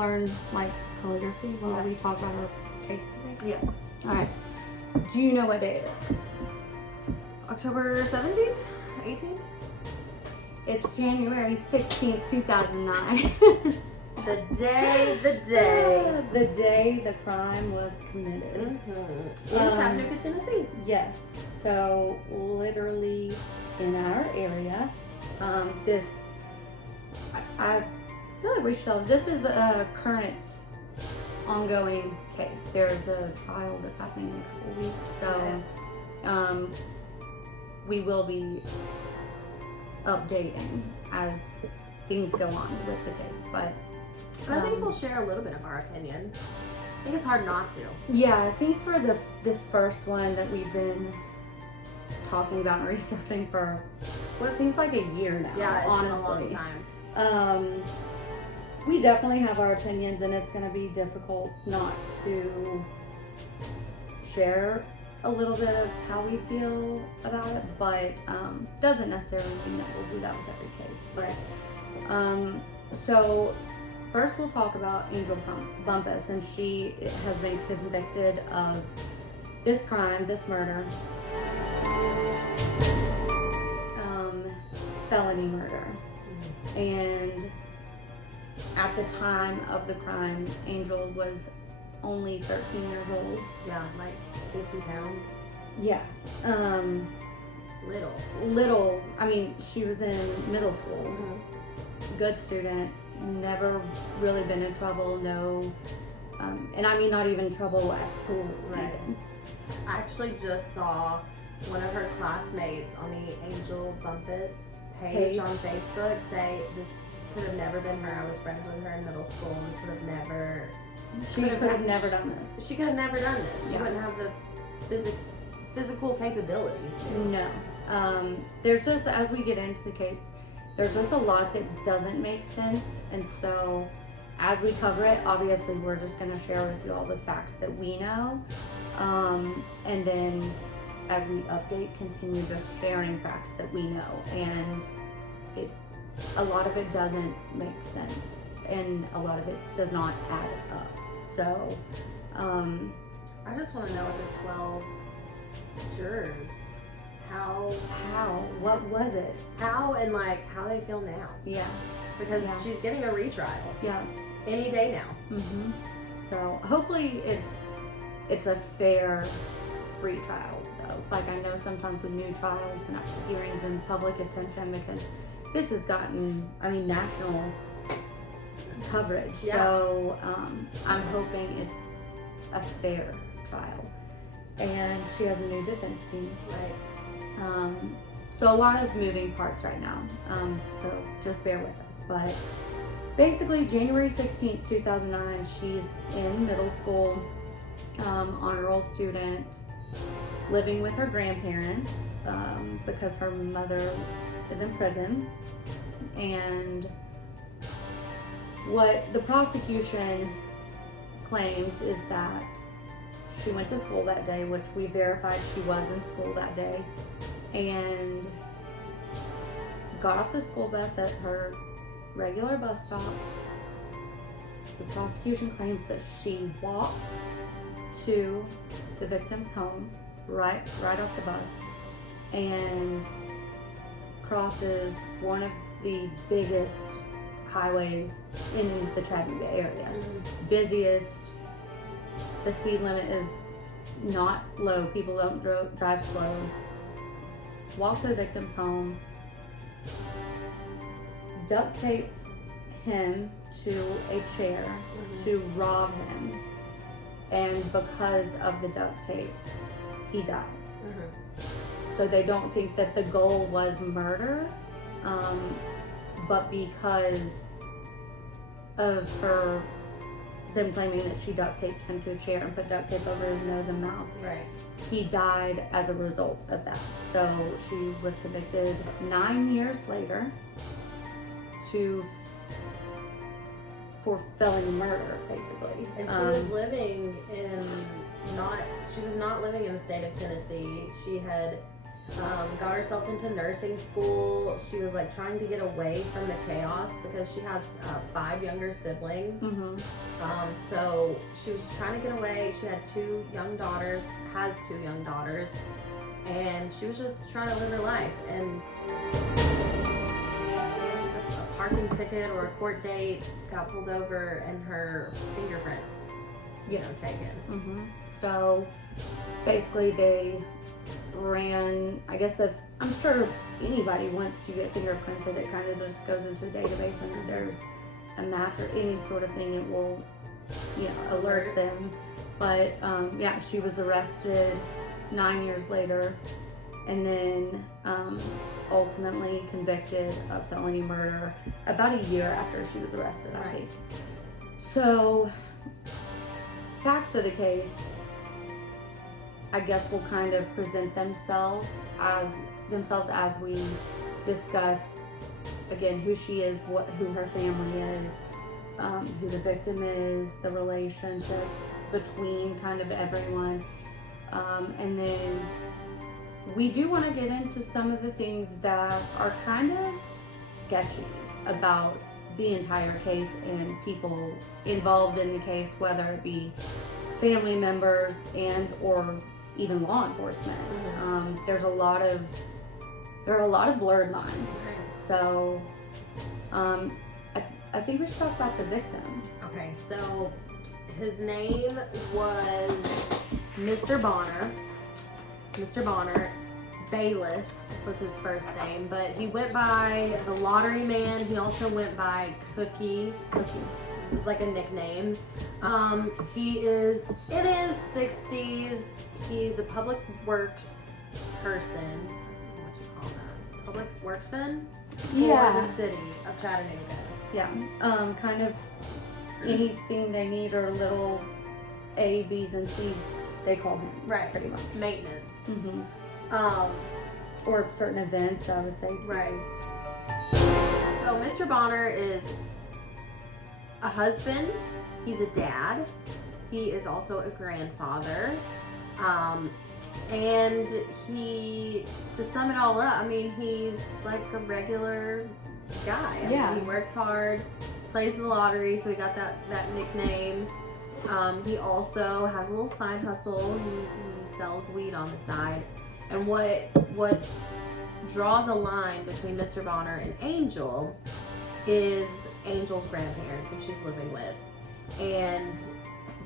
learn like calligraphy while we talk about our case today? Yes. All right. Do you know what day it is? October 17th? 18th? It's January 16th, 2009. The day. The day the crime was committed. Mm-hmm. In Chattanooga, Tennessee. Yes. So literally in our area, this, I feel like we should tell, this is a current ongoing case. There's a trial that's happening in a couple weeks. So we will be updating as things go on with the case. But I think we'll share a little bit of our opinion. I think it's hard not to. Yeah, I think for this first one that we've been talking about and researching for what seems like a year now. Yeah, it's honestly been a long time. We definitely have our opinions, and it's going to be difficult not to share a little bit of how we feel about it, but doesn't necessarily mean that we'll do that with every case. But so first we'll talk about Angel Bumpass, and she has been convicted of this crime, this murder, felony murder. And at the time of the crime, Angel was only 13 years old. Yeah, like 50 pounds. Yeah. Little. I mean, she was in middle school. Mm-hmm. Good student. Never really been in trouble. No. And I mean, not even trouble at school. Right. Even. I actually just saw one of her classmates on the Angel Bumpass page on Facebook say this could have never been her. I was friends with her in middle school. This would have never. She could have never done this. She could have never done this. She Yeah. wouldn't have the physical capabilities. No. There's just, as we get into the case, there's just a lot that doesn't make sense. And so as we cover it, obviously we're just going to share with you all the facts that we know. And then as we update, continue just sharing facts that we know. And a lot of it doesn't make sense, and a lot of it does not add up. So, I just want to know with the 12 jurers, what was it? How they feel now. Yeah. Because Yeah. she's getting a retrial. Yeah. Any day now. Mm-hmm. So hopefully it's a fair retrial though. Like I know sometimes with new trials and after hearings and public attention, because this has gotten, national coverage. Yeah. So I'm hoping it's a fair trial. And she has a new defense team. Right. So a lot of moving parts right now. So just bear with us. But basically January 16th, 2009, she's in middle school, honor roll student, living with her grandparents because her mother is in prison. And what the prosecution claims is that she went to school that day, which we verified she was in school that day, and got off the school bus at her regular bus stop. The prosecution claims that she walked to the victim's home right off the bus and crosses one of the biggest highways in the Chattanooga area. Mm-hmm. Busiest. The speed limit is not low. People don't drive slow. Walked to the victim's home, duct taped him to a chair to rob him, and because of the duct tape, he died. So they don't think that the goal was murder, but because of them claiming that she duct taped him to a chair and put duct tape over his nose and mouth, Right. he died as a result of that. So she was convicted 9 years later for felony murder, basically. And she was living she was not living in the state of Tennessee. She had got herself into nursing school. She was like trying to get away from the chaos because she has 5 younger siblings. Mm-hmm. So she was trying to get away. She had 2 young daughters, has 2 young daughters, and she was just trying to live her life. And a parking ticket or a court date, got pulled over, and her fingerprints, taken. Mm-hmm. So basically they ran, I guess that, I'm sure anybody, once you get fingerprinted, it kind of just goes into a database, and if there's a match or any sort of thing, it will, alert them. But she was arrested 9 years later, and then ultimately convicted of felony murder about a year after she was arrested, I think. So, facts of the case, I guess, will kind of present themselves as we discuss, again, who she is, who her family is, who the victim is, the relationship between kind of everyone, and then we do want to get into some of the things that are kind of sketchy about the entire case and people involved in the case, whether it be family members and or even law enforcement. Mm-hmm. There are a lot of blurred lines. So I think we should talk about the victim. Okay, so his name was Mr. Bonner. Mr. Bonner. Bayless was his first name, but he went by the Lottery Man. He also went by Cookie. It was like a nickname. He is in his 60s. He's a public works person. What you call that? Public worksman? Yeah. For the city of Chattanooga. Yeah. Kind of anything they need, or little A, B's, and C's, they call him. Right. Pretty much. Maintenance. Mm-hmm. Or certain events, I would say, too. Right. So Mr. Bonner is a husband. He's a dad. He is also a grandfather. And he, to sum it all up, I mean, he's like a regular guy. I mean, he works hard, plays the lottery, so he got that nickname. He also has a little side hustle. He sells weed on the side. And what draws a line between Mr. Bonner and Angel is Angel's grandparents, who she's living with. And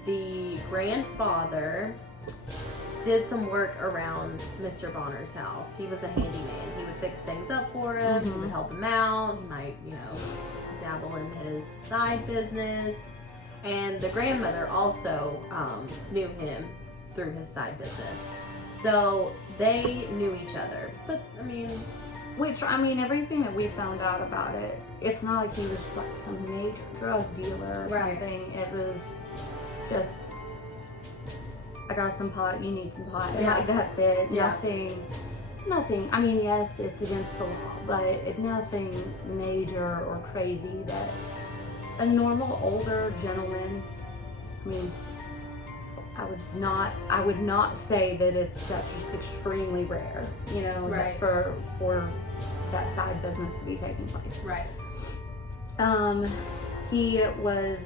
the grandfather did some work around Mr. Bonner's house. He was a handyman. He would fix things up for him. Mm-hmm. He would help him out. He might, dabble in his side business. And the grandmother also knew him through his side business. So they knew each other. But, everything that we found out about it, it's not like he was like some major drug dealer or something. It was just, I got some pot, you need some pot. Yeah. Like, that's it. Yeah. Nothing. Yes, it's against the law, but nothing major or crazy that a normal older gentleman, I would not say that that's just extremely rare, right. for that side business to be taking place. Right. He was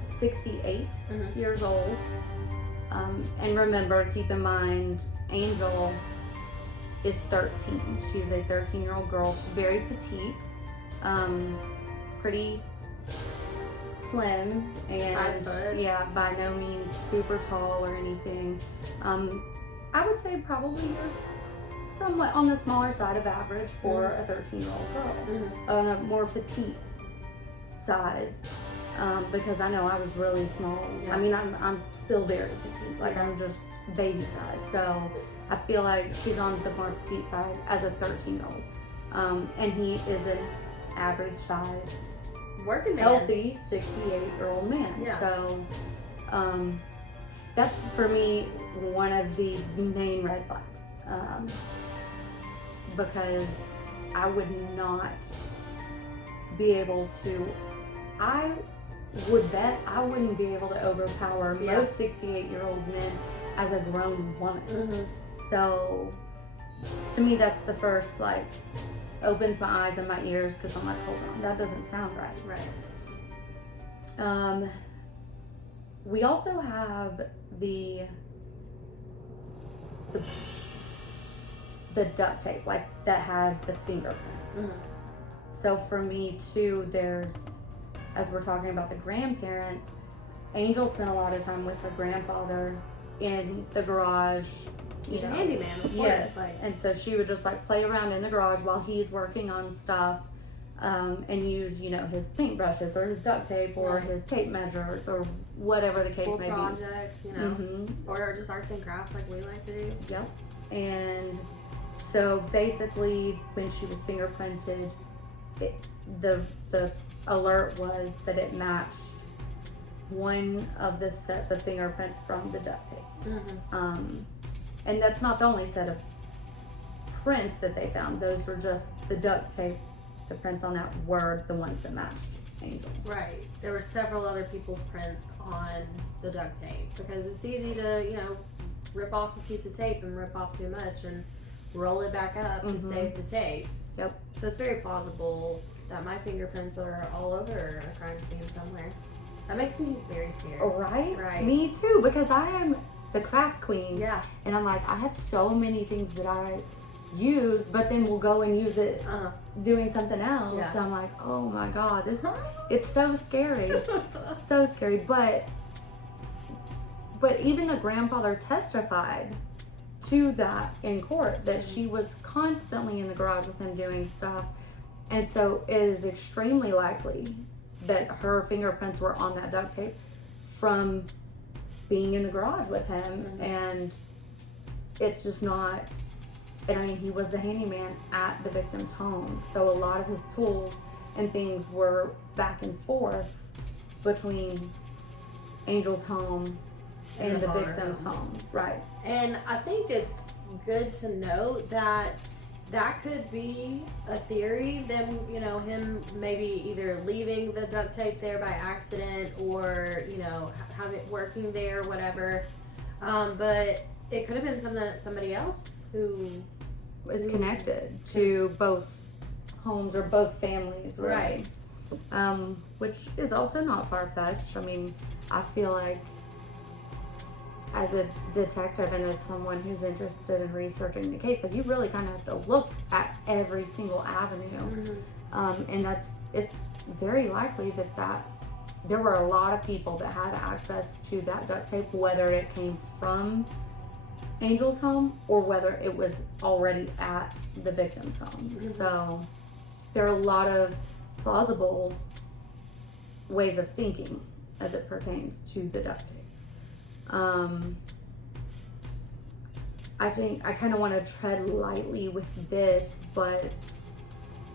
68 years old. And remember, keep in mind, Angel is 13. She's a 13-year-old girl. She's very petite, pretty slim, and by no means super tall or anything. I would say probably you're somewhat on the smaller side of average for a 13-year-old girl, on a more petite size, because I know I was really small. Yeah. I'm still very petite, I'm just baby size, so I feel like she's on the more petite side as a 13-year-old, and he is an average size, working man, healthy 68-year-old man. Yeah. So that's for me one of the main red flags, because I would not be able to, I would bet I wouldn't be able to overpower most 68-year-old men as a grown woman. So to me, that's the first, like, opens my eyes and my ears, because I'm like, hold on, that doesn't sound right. Right. We also have the duct tape, like, that had the fingerprints. So for me too, there's, as we're talking about the grandparents, Angel spent a lot of time with her grandfather in the garage. He's a handyman, of course. Yes, like. and so she would just like play around in the garage while he's working on stuff, and use, you know, his paintbrushes or his duct tape or his tape measures or whatever the case may projects, you know, or just arts and crafts like we like to do. Yep. And so basically, when she was fingerprinted, the alert was that it matched one of the sets of fingerprints from the duct tape. And that's not the only set of prints that they found. Those were just the duct tape. The prints on that were the ones that matched Angel. Right. There were several other people's prints on the duct tape, because it's easy to, you know, rip off a piece of tape and rip off too much and roll it back up to save the tape. Yep. So it's very plausible that my fingerprints are all over a crime scene somewhere. That makes me very scared. Right? Right. Me too, because I am the craft queen. Yeah. And I'm like, I have so many things that I use, but then we'll go and use it doing something else. Yeah. So I'm like, oh my God, it's so scary. So scary. But even the grandfather testified to that in court, that she was constantly in the garage with him doing stuff. And so it is extremely likely that her fingerprints were on that duct tape from being in the garage with him. And it's just not, and I mean, he was the handyman at the victim's home. So a lot of his tools and things were back and forth between Angel's home and the victim's home. Right. And I think it's good to note that that could be a theory, them, you know, him maybe either leaving the duct tape there by accident or, you know, have it working there, whatever. But it could have been somebody else who was connected to both homes or both families, right? Which is also not far-fetched. I mean, I feel like as a detective and as someone who's interested in researching the case, like, you really kind of have to look at every single avenue. And it's very likely that there were a lot of people that had access to that duct tape, whether it came from Angel's home or whether it was already at the victim's home. So there are a lot of plausible ways of thinking as it pertains to the duct tape. I think I kind of want to tread lightly with this, but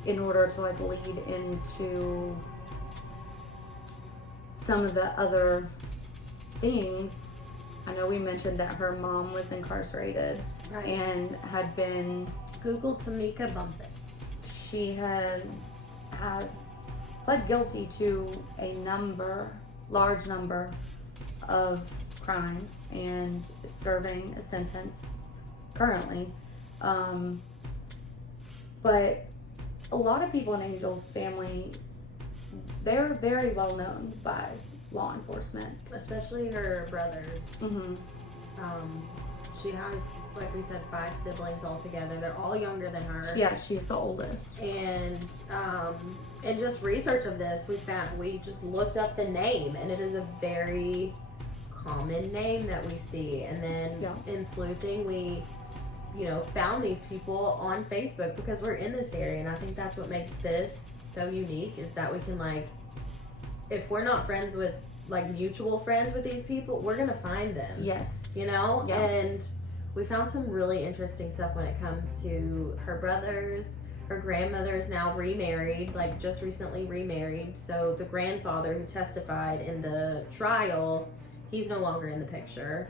in order to like lead into some of the other things, I know we mentioned that her mom was incarcerated and had been Google Tamika Bumpass. She had pled guilty to a large number of crimes and serving a sentence currently. But a lot of people in Angel's family, they're very well known by law enforcement. Especially her brothers. She has, like we said, 5 siblings altogether. They're all younger than her. Yeah, she's the oldest. And in just research of this, we just looked up the name, and it is a very common name that we see. And then in sleuthing, we, you know, found these people on Facebook because we're in this area, and I think that's what makes this so unique, is that we can, like, if we're not friends with, like, mutual friends with these people, we're gonna find them. Yes. You know? Yeah. And we found some really interesting stuff when it comes to her brothers. Her grandmother is now remarried, like just recently remarried. So the grandfather who testified in the trial, he's no longer in the picture.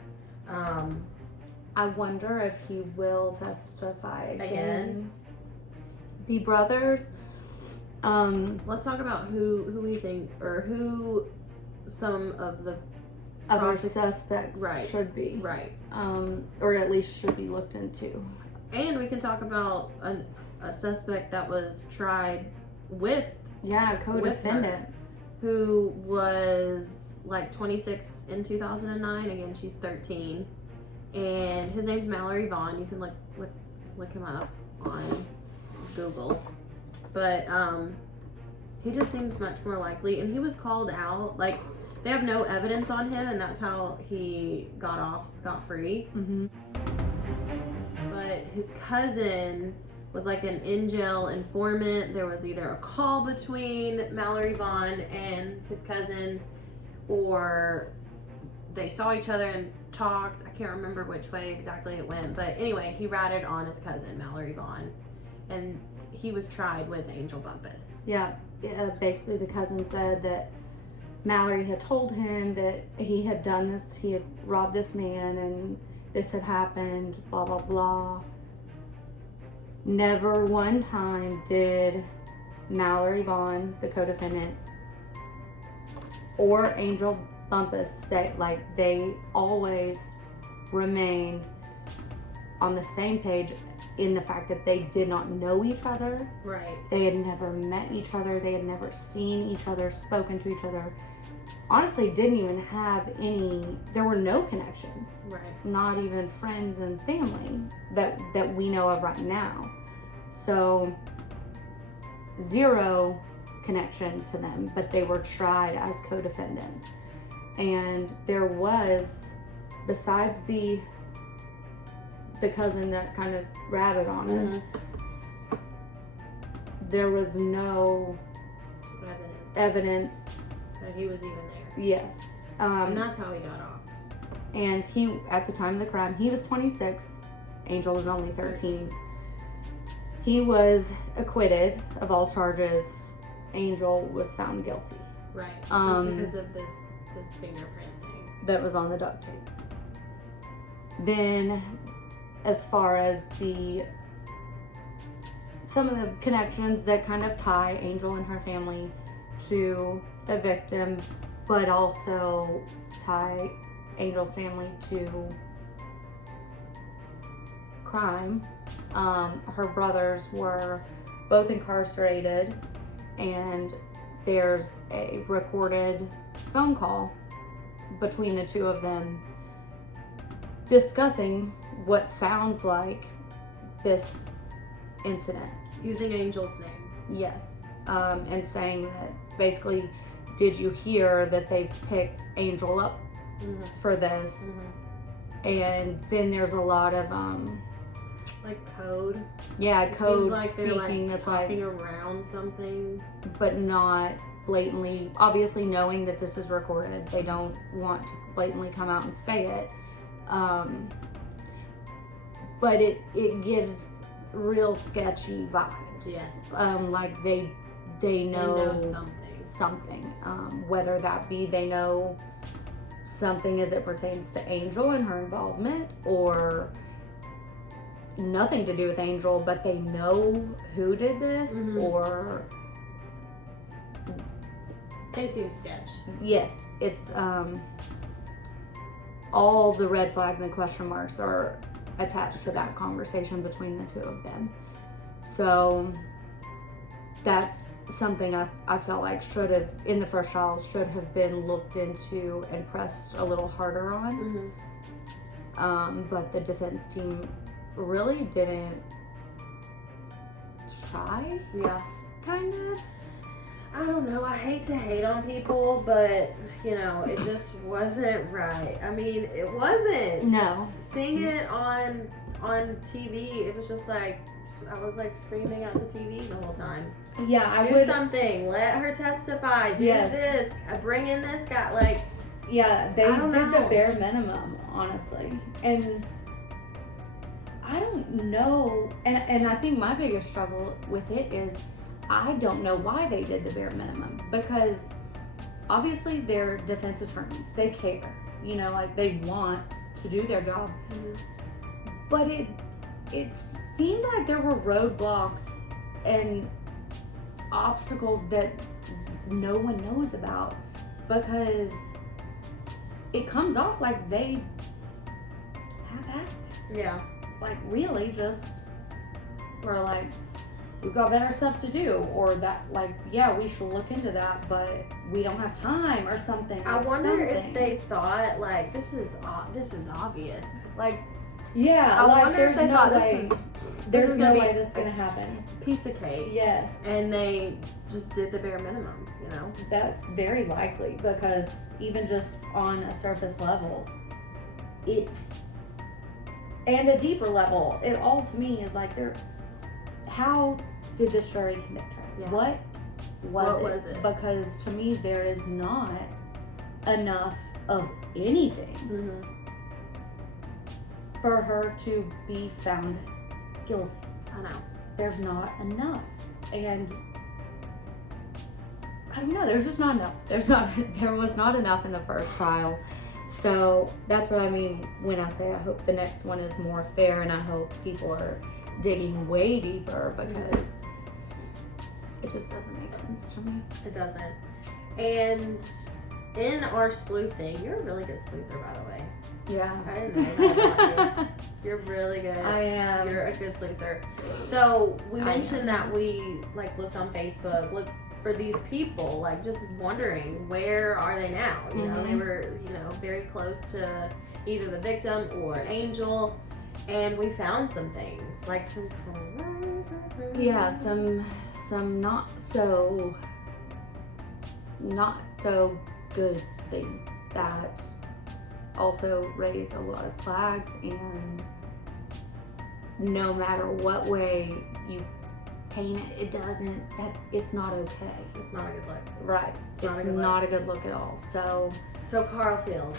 I wonder if he will testify again. The brothers. Let's talk about who we think, or who some of the other suspects should be. Right. Or at least should be looked into. And we can talk about a suspect that was tried with Yeah, co-defendant. who was like 26 in 2009. Again, she's 13. And his name's Mallory Vaughn. You can look him up on Google. But he just seems much more likely. And he was called out. Like, they have no evidence on him, and that's how he got off scot-free. Mm-hmm. But his cousin was like an in-jail informant. There was either a call between Mallory Vaughn and his cousin, or they saw each other and talked. I can't remember which way exactly it went, but anyway, he ratted on his cousin, Mallory Vaughn, and he was tried with Angel Bumpass. Yeah, basically the cousin said that Mallory had told him that he had done this, he had robbed this man, and this had happened, blah, blah, blah. Never one time did Mallory Vaughn, the co-defendant, or Angel Bumpass say, like, they always remained on the same page in the fact that they did not know each other. Right. They had never met each other. They had never seen each other, spoken to each other. Honestly, didn't even have any, there were no connections. Right. Not even friends and family that we know of right now. So, zero connections to them, but they were tried as co-defendants. And there was, besides the cousin that kind of ratted on it, there was no evidence that he was even there. Yes. And that's how he got off. And he, at the time of the crime, he was 26. Angel was only 13. He was acquitted of all charges. Angel was found guilty. Right. Just because of this fingerprint thing that was on the duct tape. Then, as far as some of the connections that kind of tie Angel and her family to the victim, but also tie Angel's family to crime. Her brothers were both incarcerated, and there's a recorded phone call between the two of them discussing what sounds like this incident. Using Angel's name. Yes. And saying that basically, did you hear that they've picked Angel up for this? And then there's a lot of like code. Yeah, it code seems like speaking they're that's talking around something, but not blatantly. Obviously, knowing that this is recorded, they don't want to blatantly come out and say it. But it gives real sketchy vibes. Yes. Like they know something. Whether that be they know something as it pertains to Angel and her involvement, or nothing to do with Angel, but they know who did this, or they seem sketch. Yes, it's all the red flags and question marks are attached to that conversation between the two of them. So that's something I felt like should have, in the first trial, should have been looked into and pressed a little harder on. But the defense team really didn't try. Yeah. Kind of. I don't know. I hate to hate on people, but you know, it just wasn't right. I mean, it wasn't. No. Seeing it on TV, it was just like I was like screaming at the TV the whole time. Yeah, I do would. Something. Let her testify. Do this. Bring in this guy. Like. Yeah, they did the bare minimum, honestly, and I don't know. And I think my biggest struggle with it is I don't know why they did the bare minimum, because obviously they're defense attorneys. They care, you know, like they want to do their job. But it seemed like there were roadblocks and obstacles that no one knows about, because it comes off like they half-assed it. Yeah. like really just we're like, we've got better stuff to do, or that like, yeah, we should look into that, but we don't have time or something. I or wonder if something. they thought like this is obvious. Like Yeah, I like wonder there's if they no thought way. this is There's no gonna way be this is gonna happen. piece of cake. Yes, And they just did the bare minimum, you know? that's very likely because even just on a surface level, it's and a deeper level. It all to me is like how did this jury convict her? Yeah. What was it? Because to me there is not enough of anything Mm-hmm. for her to be found guilty. I know. There's not enough. And I don't know, there's just not enough. There was not enough in the first trial. So that's what I mean when I say I hope the next one is more fair, and I hope people are digging way deeper because it just doesn't make sense to me. It doesn't. And in our sleuthing, you're a really good sleuther, by the way. Yeah. I didn't know that about you. You're really good. I am. You're a good sleuther. So we I mentioned am. that we like looked on Facebook, looked for these people, like just wondering where are they now? You know, they were, you know, very close to either the victim or an angel, and we found some things, like some Yeah, some not so good things that also raise a lot of flags, and no matter what way you paint it, it's not okay. It's not a good look. Right. It's not a good look at all. So Carl Fields.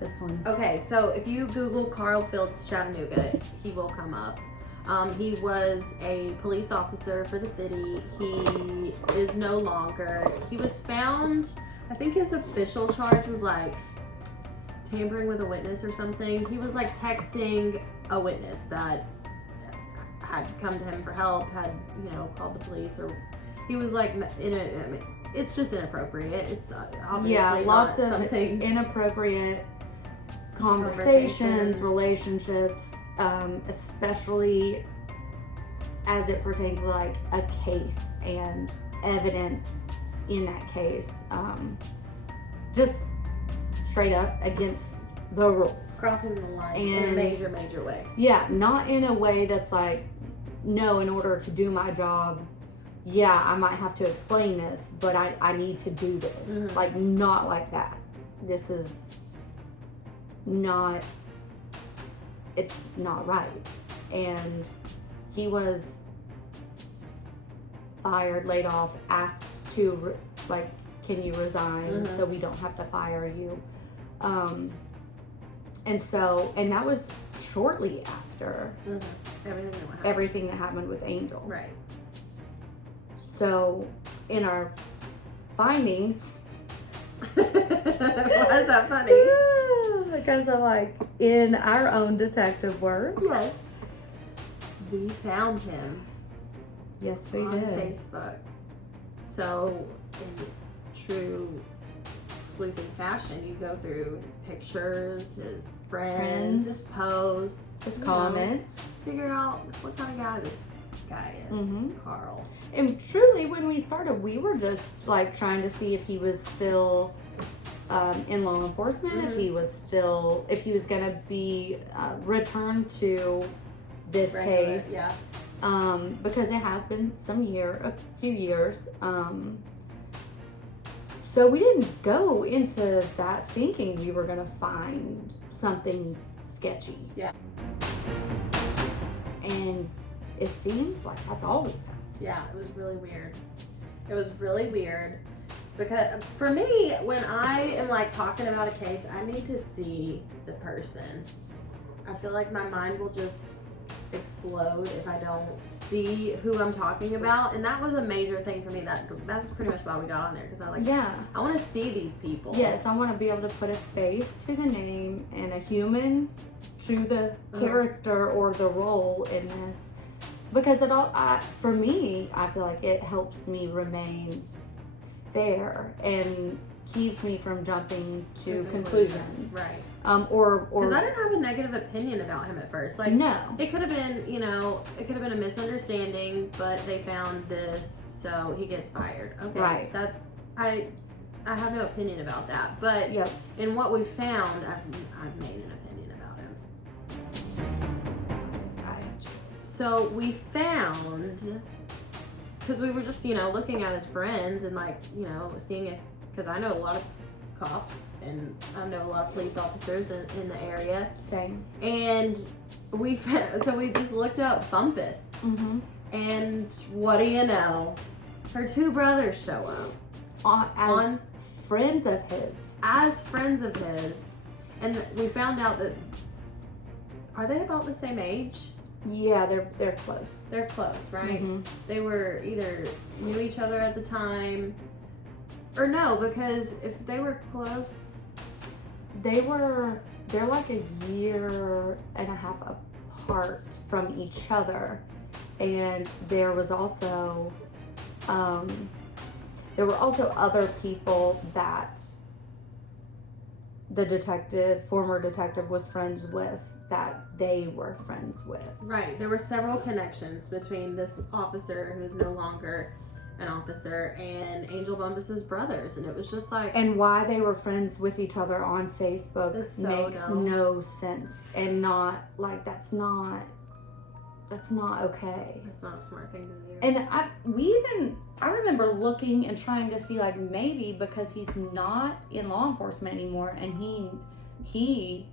this one. Okay, so if you Google Carl Fields Chattanooga, he will come up. He was a police officer for the city. He is no longer. He was found, I think his official charge was like tampering with a witness or something. He was like texting a witness that had come to him for help, had, you know, called the police, or he was like it's just inappropriate. It's obviously lots not of something inappropriate conversations, relationships, especially as it pertains to like a case and evidence in that case, just straight up against the rules. crossing the line in a major way. Yeah, not in a way that's like, no, in order to do my job, yeah, I might have to explain this, but I need to do this. Mm-hmm. Like, not like that. This is not, it's not right. And he was fired, laid off, asked to, can you resign so we don't have to fire you? And that was shortly after everything that happened with Angel. Right. So in our findings, why is that funny? because I'm like, in our own detective work. Yes. We found him. Yes, we on did. Facebook. So in true sleuthing fashion, you go through his pictures, his friends, his posts, his comments. Figure out what kind of guy this guy is, Carl. And truly, when we started, we were just like trying to see if he was still in law enforcement, if he was gonna be returned to this case. Yeah. Because it has been a few years. So we didn't go into that thinking we were gonna find something sketchy. Yeah. And it seems like that's all we found. Yeah, it was really weird. It was really weird because for me, when I am like talking about a case, I need to see the person. I feel like my mind will just explode if I don't see who I'm talking about, and that was a major thing for me. That's pretty much why we got on there, because I was like, I want to see these people. Yes, I want to be able to put a face to the name and a human to the character or the role in this, because for me, I feel like it helps me remain fair and keeps me from jumping to conclusions. Right. Or because I didn't have a negative opinion about him at first. Like, no, it could have been, you know, it could have been a misunderstanding, but they found this, so he gets fired. Okay, right. That's I have no opinion about that, but Yep. in what we found, I've made an opinion about him. So we found, because we were just, you know, looking at his friends and, like, you know, seeing if, because I know a lot of cops and I know a lot of police officers in the area. Same. And we found, so we just looked up Bumpass. Mm-hmm. And what do you know? Her two brothers show up. As friends of his. As friends of his. And we found out that, are they about the same age? Yeah, they're close. They're close, right? Mm-hmm. They were either knew each other at the time, or no, because if they were close, they're like a year and a half apart from each other, and there were also other people that the former detective was friends with, that they were friends with. Right. There were several connections between this officer, who's no longer an officer, and Angel Bumpass's brothers, and it was just like, and why they were friends with each other on Facebook makes no sense, and not like that's not okay. That's not a smart thing to do. And I remember looking and trying to see, like, maybe because he's not in law enforcement anymore, and he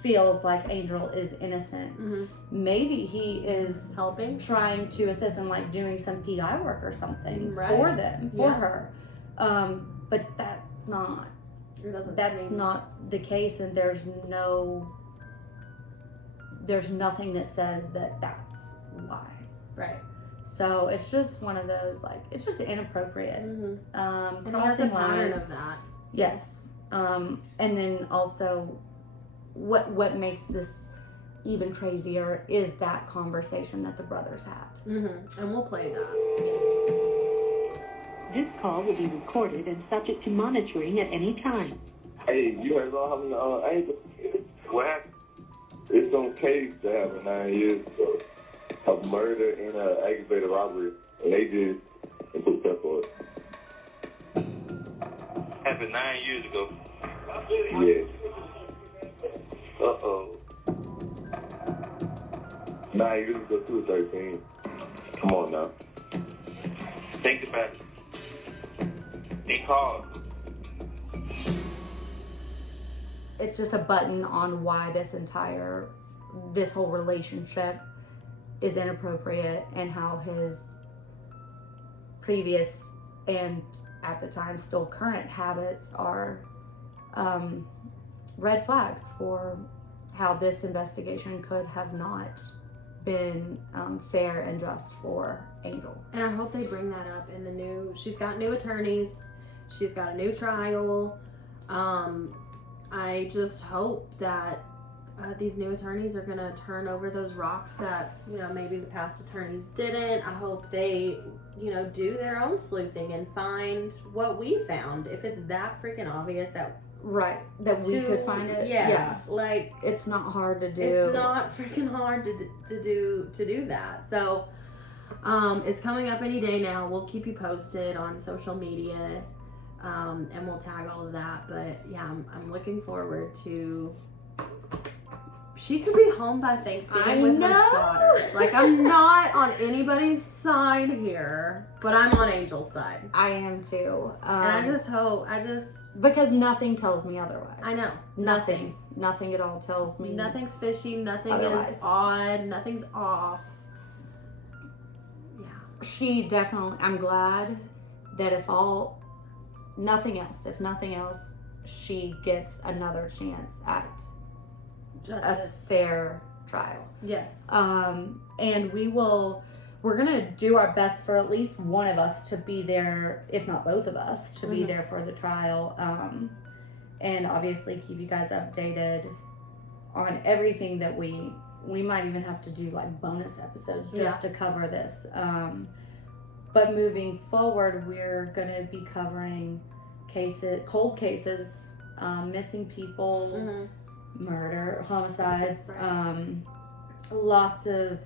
feels like Angel is innocent. Mm-hmm. Maybe he is helping, trying to assist in, like, doing some PI work or something for her. But that's not. That's not the case, and there's nothing that says that that's why. Right. So it's just one of those, like, it's just inappropriate. Mm-hmm. And he has a pattern of that. Yes. And then also, what makes this even crazier is that conversation that the brothers had. Mm-hmm. And we'll play that. This call will be recorded and subject to monitoring at any time. Hey, you heard about how what happened? It's on case to have 9 years of murder and aggravated robbery, and they just put that for it. Happened 9 years ago. Yes. Uh-oh. 9 years ago, 2013. Come on now. Think about it. They called. It's just a button on why this whole relationship is inappropriate, and how his previous and at the time still current habits are red flags for how this investigation could have not been fair and just for Angel. And I hope they bring that up in she's got new attorneys, she's got a new trial. I just hope that these new attorneys are going to turn over those rocks that, you know, maybe the past attorneys didn't. I hope they, you know, do their own sleuthing and find what we found. If it's that freaking obvious that we could find it. Yeah. Like, it's not hard to do. It's not freaking hard to do that. So, it's coming up any day now. We'll keep you posted on social media. And we'll tag all of that, but yeah, I'm looking forward to. She could be home by Thanksgiving with her daughters. Like, I'm not on anybody's side here, but I'm on Angel's side. I am too. And because nothing tells me otherwise. I know. Nothing at all tells me. Nothing's fishy. Nothing otherwise. Is odd. Nothing's off. Yeah. I'm glad that if nothing else, she gets another chance at Justice. A fair trial. Yes. And we're gonna do our best for at least one of us to be there, if not both of us, to be there for the trial. And obviously keep you guys updated on everything that we might even have to do, like, bonus episodes just to cover this. But moving forward, we're gonna be covering cases, cold cases, missing people, murder, homicides, Right. Lots of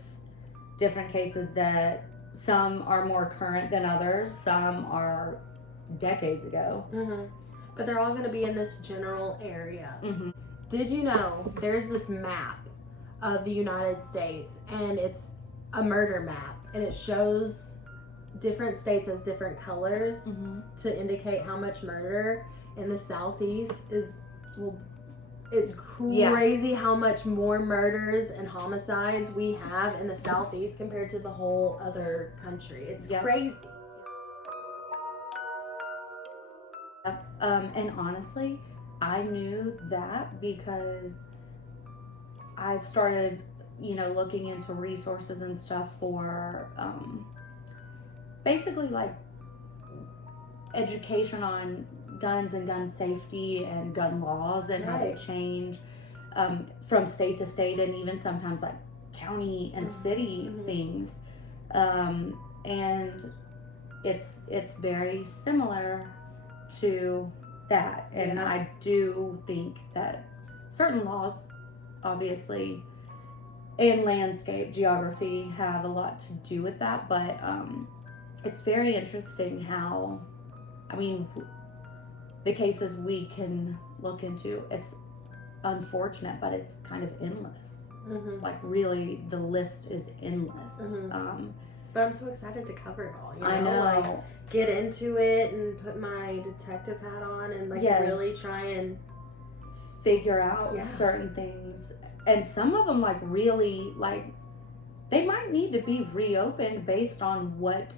different cases that some are more current than others, some are decades ago. But they're all going to be in this general area. Mm-hmm. Did you know there's this map of the United States, and it's a murder map, and it shows different states as different colors to indicate how much murder in the Southeast is. Well, it's crazy how much more murders and homicides we have in the Southeast compared to the whole other country. It's crazy. And honestly, I knew that because I started, looking into resources and stuff for basically like education on guns and gun safety and gun laws and how they change from state to state and even sometimes like county and city things. And it's very similar to that. And I do think that certain laws, obviously, and landscape, geography have a lot to do with that, but it's very interesting how, the cases we can look into, it's unfortunate, but it's kind of endless. Like, really, the list is endless. But I'm so excited to cover it all. I know. Like, get into it and put my detective hat on and really try and figure out certain things. And some of them really they might need to be reopened based on what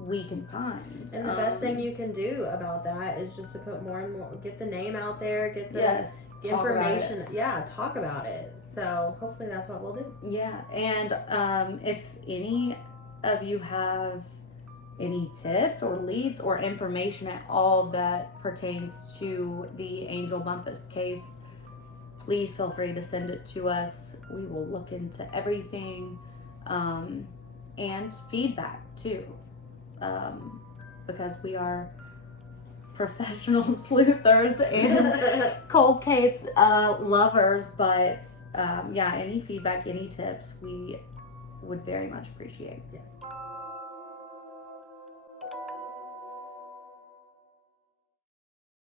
we can find. And the best thing you can do about that is just to put more and more, get the name out there, get the information. Talk about it. So hopefully that's what we'll do. Yeah, and if any of you have any tips or leads or information at all that pertains to the Angel Bumpass case, please feel free to send it to us. We will look into everything, and feedback too, because we are professional sleuthers and cold case lovers. But any feedback, any tips, we would very much appreciate. Yes.